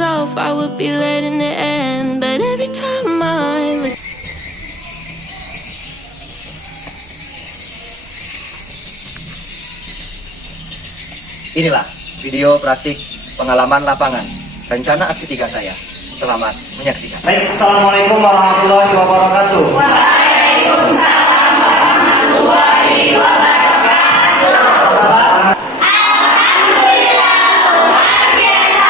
myself I would be letting it end, but every time I look. Inilah video praktik pengalaman lapangan rencana aksi 3 saya. Selamat menyaksikan. Baik, Assalamualaikum warahmatullahi wabarakatuh. Waalaikumsalam warahmatullahi wabarakatuh. Alhamdulillah, luar biasa,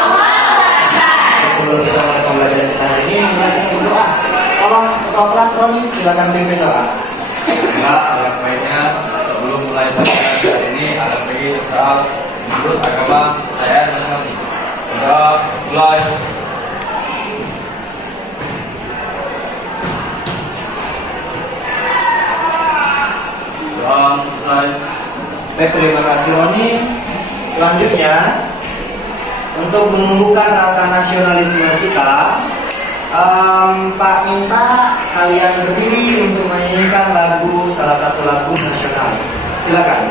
Allahu Akbar. Sebelum kita mulai pembelajaran kita hari ini, mari kita berdoa. Tolong ketua kelas Roni, silakan pimpin doa. Ada baiknya sebelum mulai pelajaran hari ini ada pergi soal menurut agama saya masing-masing. Sudah mulai. Sudah selesai. Baik, terima kasih Roni. Selanjutnya, untuk menumbuhkan rasa nasionalisme kita, Pak minta kalian berdiri untuk menyanyikan lagu, salah satu lagu nasional. Silakan.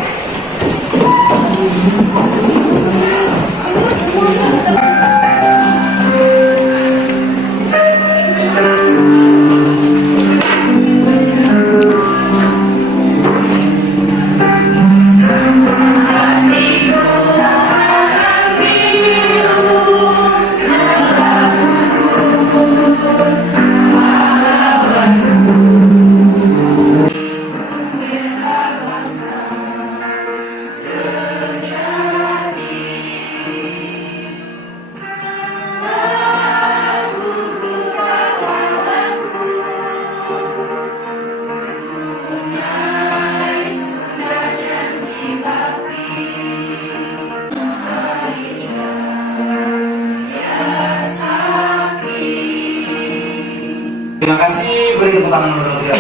Terima kasih, beri tepuk tangan untuk dia.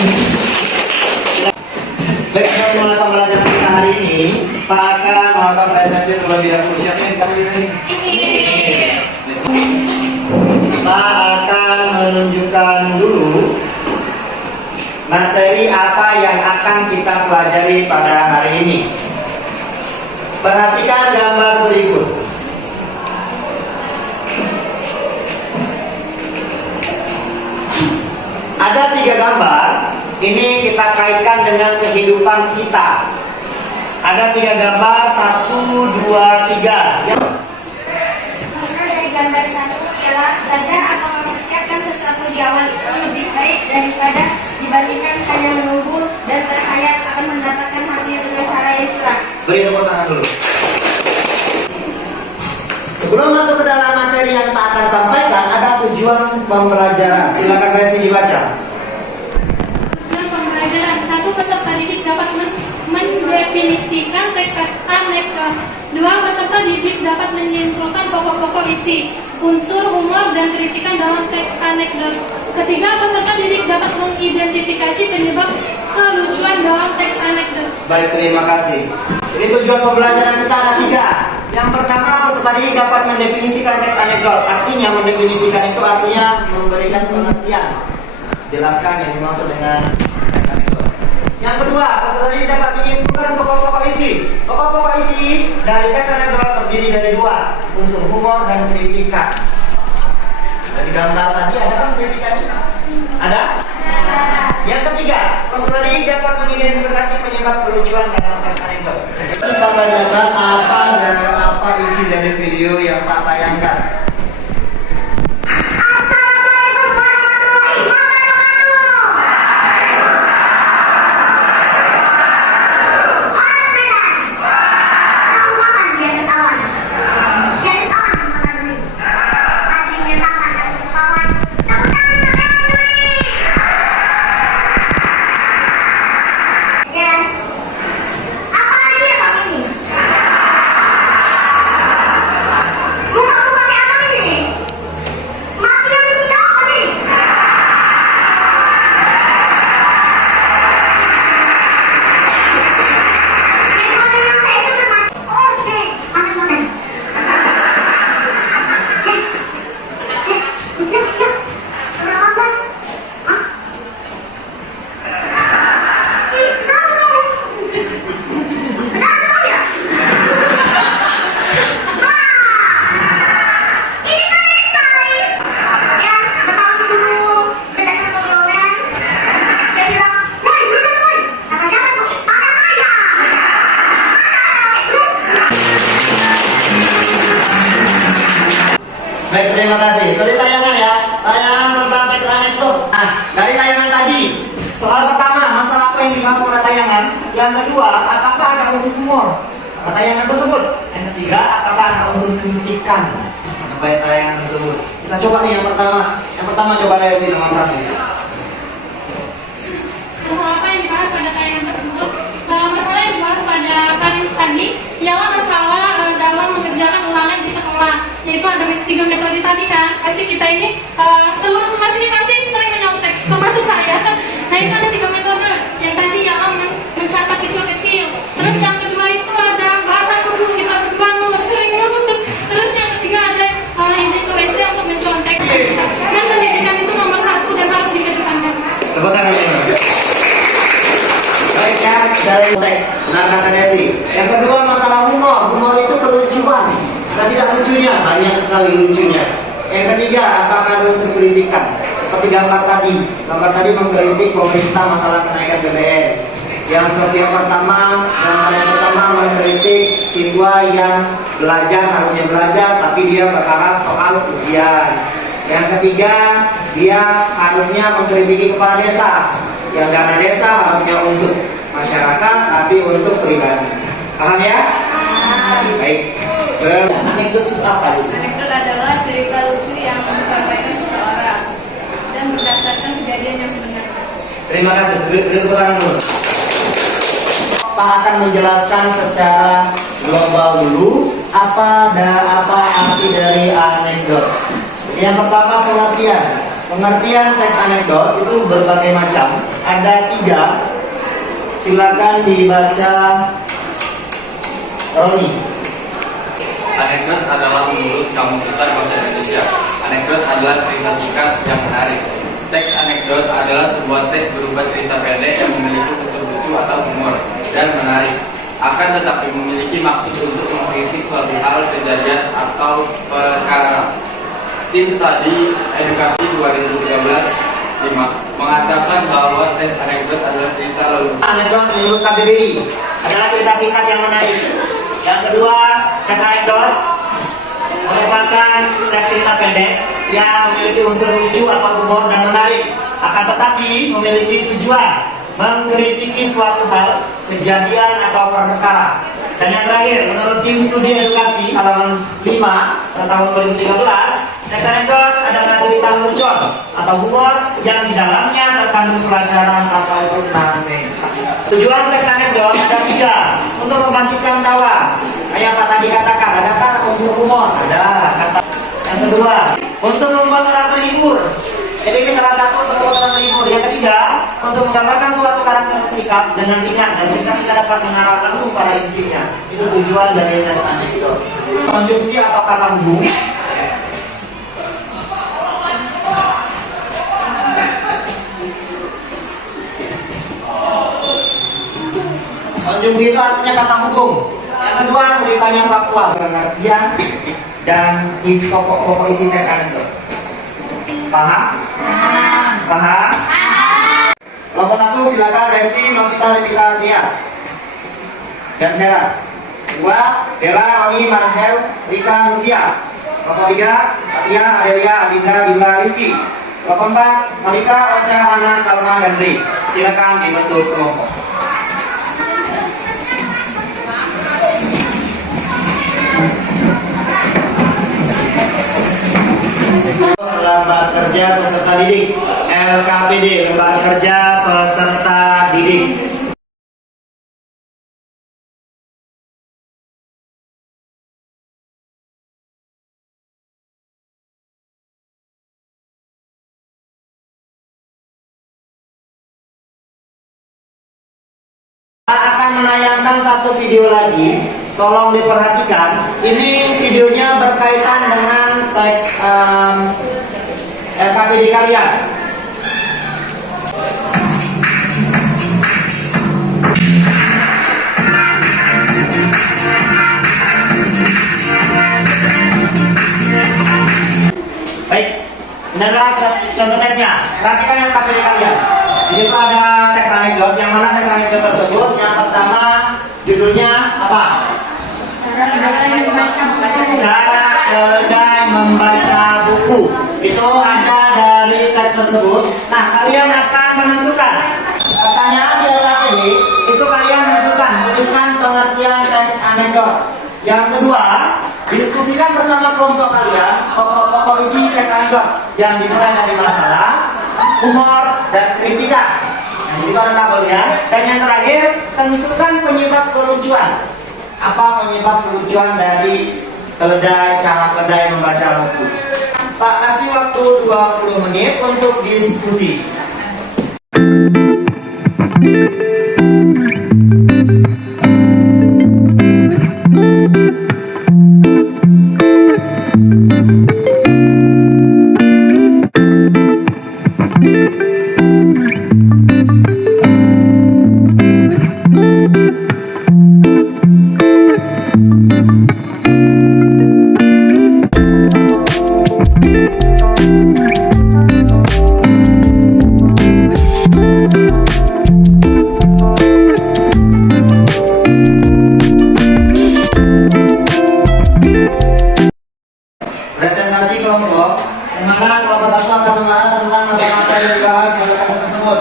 Baik, kita mulai pembelajaran kita hari ini. Pak akan melakukan presentasi terlebih dahulu. Siapa yang ditampilkan ini? Pak akan menunjukkan dulu materi apa yang akan kita pelajari pada hari ini. Perhatikan gambar berikut. Ada 3 gambar, ini kita kaitkan dengan kehidupan kita. Ada 3 gambar, 1, 2, 3. Maka dari gambar 1 ialah belajar atau mempersiapkan sesuatu di awal itu lebih baik daripada dibandingkan hanya menunggu dan berhayal akan mendapatkan hasil dengan cara yang curang. Beri tepuk tangan dulu. Sebelum masuk ke dalam materi yang Pak akan sampaikan, ada tujuan pembelajaran. Silakan Resi dibaca. Tujuan pembelajaran: 1. Peserta didik dapat mendefinisikan teks anekdot. 2. Peserta didik dapat menyimpulkan pokok-pokok isi, unsur humor dan kritikan dalam teks anekdot. 3. Peserta didik dapat mengidentifikasi penyebab kelucuan dalam teks anekdot. Baik, terima kasih. Ini tujuan pembelajaran kita ada 3. Yang pertama, peserta didik dapat mendefinisikan teks anekdot. Artinya, mendefinisikan itu artinya memberikan pengertian, jelaskan yang dimaksud dengan teks anekdot. Yang kedua, peserta didik dapat menyimpulkan pokok-pokok isi. Pokok-pokok isi dari teks anekdot terdiri dari 2, unsur humor dan kritikan. Dari gambar tadi ada kan kritikannya? Ada? Yang ketiga, peserta didik dapat mengidentifikasi penyebab kelucuan dalam teks anekdot. Kita tanyakan apa isi dari video yang Pak tayangkan. Assalamualaikum warahmatullahi wabarakatuh. Kamu makan di atas awan. Di atas awan kamu makan dulu. Hatinya taman dan pawan. Tepuk tangan untuk yang mencuri. Ya. Apa lagi ya Pak ini? Muka-muka kayak Baik, terima kasih. Tadi tayangan ya, tayangan tentang teks anekdot. Nah, dari tayangan tadi, soal pertama, masalah apa yang dibahas pada tayangan. Yang kedua, apakah ada unsur humor pada tayangan tersebut. Yang ketiga, apakah ada unsur kritikan pada tayangan tersebut. Kita coba nih yang pertama. Yang pertama coba Resi nomor 1. Masalah apa yang dibahas pada tayangan tersebut? Masalah yang dibahas pada kali tadi ialah masalah dalam mengerjakan ulangan di sekolah, yaitu ada 3 metode tadi kan. Pasti kita ini seluruh kelas ini pasti sering menyontek, termasuk saya. Nah itu ada 3 metode. Yang tadi ialah mencatat kecil-kecil. Terus yang kedua itu ada bahasa tubuh, kita berdua sering menunduk. Terus yang ketiga ada izin koreksi untuk mencontek. Dan pendidikan itu nomor 1 dan harus dikedepankan. Tepuk tangan. Baik ya, dari benar kata Resi. Yang kedua masalah humor. Humor itu kelucuan. Kita tidak lucunya, banyak sekali lucunya. Yang ketiga, apakah ada unsur pendidikan? Seperti gambar tadi. Gambar tadi mengkritik pemerintah masalah kenaikan BBM. Yang pertama mengkritik siswa yang harusnya belajar tapi dia berharap soal ujian. Yang ketiga, dia harusnya mengkritiki kepala desa. Yang dana desa harusnya untuk masyarakat tapi untuk pribadi. Paham ya? Baik. Anekdot itu apa itu? Anekdot adalah cerita lucu yang disampaikan seseorang dan berdasarkan kejadian yang sebenarnya. Terima kasih. Beri tepuk tangan dulu. Pak akan menjelaskan secara global dulu apa arti dari anekdot. Yang pertama pengertian. Pengertian teks anekdot itu berbagai macam. Ada 3. Silakan dibaca Roni. Anekdot adalah menurut Kamus Besar Bahasa Indonesia. Anekdot adalah cerita singkat yang menarik. Teks anekdot adalah sebuah teks berupa cerita pendek yang memiliki unsur lucu atau humor dan menarik. Akan tetapi memiliki maksud untuk mengkritik suatu hal, kejadian atau perkara. Tim Studi Edukasi 2013 mengatakan bahwa teks anekdot adalah cerita lalu. Anekdot menurut KBBI adalah cerita singkat yang menarik. Yang kedua, teks anekdot merupakan teks cerita pendek yang memiliki unsur lucu atau humor dan menarik. Akan tetapi memiliki tujuan mengkritiki suatu hal, kejadian atau perkara. Dan yang terakhir, menurut tim studi edukasi halaman 5 pada tahun 2013, teks anekdot adalah cerita lelucon atau humor yang di dalamnya terkandung pelajaran ataupun nasihat. Tujuan teks anekdot ada 3. Untuk membangkitkan tawa. Kayak apa tadi katakan, adakah unsur humor? Ada. Kata. Yang kedua, untuk membuat orang terhibur. Jadi ini salah satu untuk membuat orang terhibur. Yang ketiga, untuk menggambarkan suatu karakter sikap dengan ringan dan sehingga kita dapat mengarah langsung pada intinya. Itu tujuan dari teks anekdot. Konjungsi atau kata hubung. Konjungsi itu artinya kata hubung. Yang kedua ceritanya faktual, pengertian dan isi pokok isi teks anekdot. Paham? Paham? Kelompok 1 silakan Resi, Novita, Revita, Tias dan Seras. 2 Bella, Roni, Marhel, Rika, Nufia. Kelompok 3 Katia, Adelia, Adinda, Bima, Rifki. Kelompok 4 Malika, Ocha, Hana, Salma, dan Ri. Silakan dibentuk kelompok. Lembaga kerja peserta didik LKPD, lembaga kerja peserta didik. Akan menayangkan satu video lagi. Tolong diperhatikan, ini videonya berkaitan dengan teks LKPD kalian. Baik, ini adalah contoh teksnya. Perhatikan LKPD kalian. Di situ ada teks anekdot. Yang mana teks anekdot tersebut? Yang pertama judulnya apa? Cara keledai membaca buku. Itu ada dari teks tersebut. Nah, kalian akan menentukan. Pertanyaan di LKPD itu kalian menentukan, tuliskan pengertian teks anekdot. Yang kedua, diskusikan bersama kelompok kalian pokok-pokok isi teks anekdot yang dimulai dari masalah, humor, dan kritikan. Nah, di situ ada tabelnya. Dan yang terakhir, tentukan penyebab kelucuan. Apa penyebab kelucuan dari cara keledai membaca buku? Pak, kasih waktu 20 menit untuk diskusi. Presentasi kelompok, di mana kelompok satu akan membahas tentang masalah yang dibahas pada teks tersebut.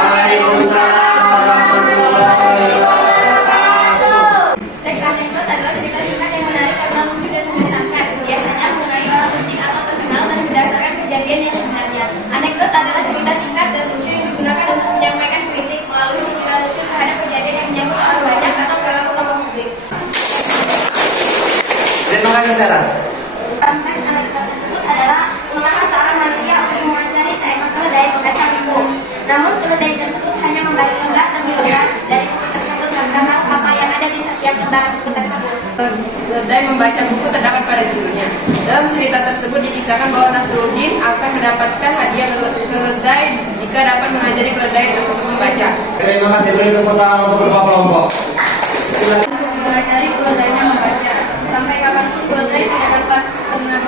Waalaikumsalam warahmatullahi wabarakatuh. Teks anekdot adalah cerita singkat yang menarik karena lucu dan mengesankan. Biasanya mengenai orang penting atau terkenal dan berdasarkan kejadian yang sebenarnya. Anekdot adalah cerita singkat dan lucu yang digunakan untuk menyampaikan kritik melalui sindiran lucu terhadap kejadian yang menyangkut orang banyak atau perilaku tokoh publik. Terima kasih, Seras. Teks anekdot tersebut adalah usaha seorang manusia untuk mewawancari seekor keledai membaca buku. Namun keledai tersebut hanya membaca lembar lebih lembar dari buku tersebut tanpa tahu apa yang ada di setiap lembaran buku tersebut. Keledai membaca buku terdapat pada judulnya. Dalam cerita tersebut dikisahkan bahwa Nasruddin akan mendapatkan hadiah keledai jika dapat mengajari keledai tersebut membaca. Terima kasih, beri tepuk tangan untuk kedua kelompok. Mengajari keledainya membaca. Sampai kapanpun keledai tidak dapat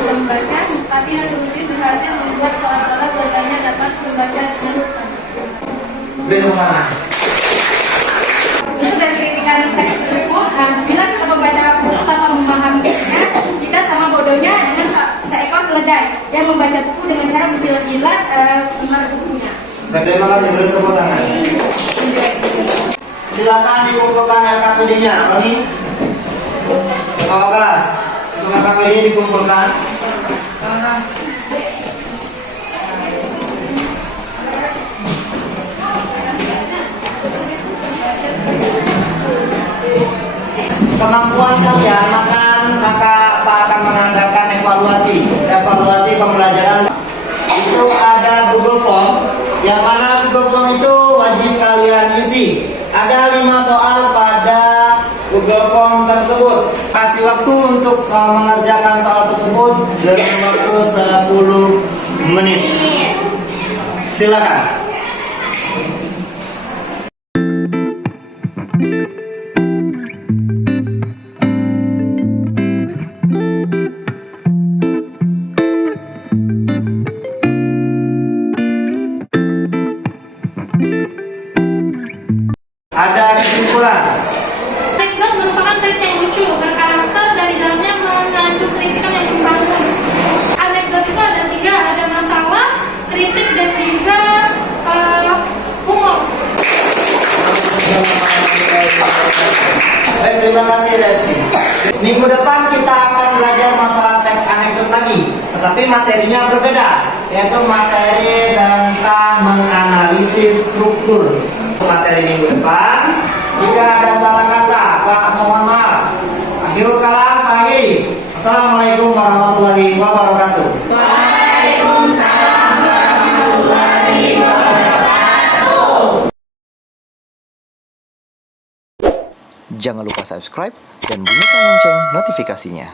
bisa membaca, tapi Nasruddin berhasil membuat seolah-olah keledainya dapat membaca dengan sukses. Beri tepuk tangan. Itu dari kritikan teks tersebut, bila kita membaca buku tanpa memahaminya, kita sama bodohnya dengan seekor keledai yang membaca buku dengan cara menjilat-jilat lembar bukunya. Terima kasih, beri tepuk tangan. Silakan dikumpulkan LKPD-nya, Roni. Kakak kelas, untuk LKPD dikumpulkan. Kemampuan kalian maka Pak akan mengadakan evaluasi pembelajaran. Itu ada Google Form, yang mana Google Form itu wajib kalian isi. Ada 5 soal pada Google Form tersebut. Kasih waktu untuk mengerjakan soal tersebut dengan waktu 10 menit. Silakan. Ada kesimpulan. Anekdot merupakan teks yang lucu, berkarakter, dari dalamnya mengandung kritikan yang membangun. Anekdot itu ada 3, ada masalah, kritik, dan juga humor. Baik, terima kasih Desi. Minggu depan kita akan belajar masalah teks anekdot lagi, tetapi materinya berbeda, yaitu materi tentang menganalisis struktur. Materi minggu depan, jika ada salah kata, Pak mohon maaf. Akhirul kalam, Pak Hiri. Assalamualaikum warahmatullahi wabarakatuh. Waalaikumsalam warahmatullahi wabarakatuh. Jangan lupa subscribe dan bunyikan lonceng notifikasinya.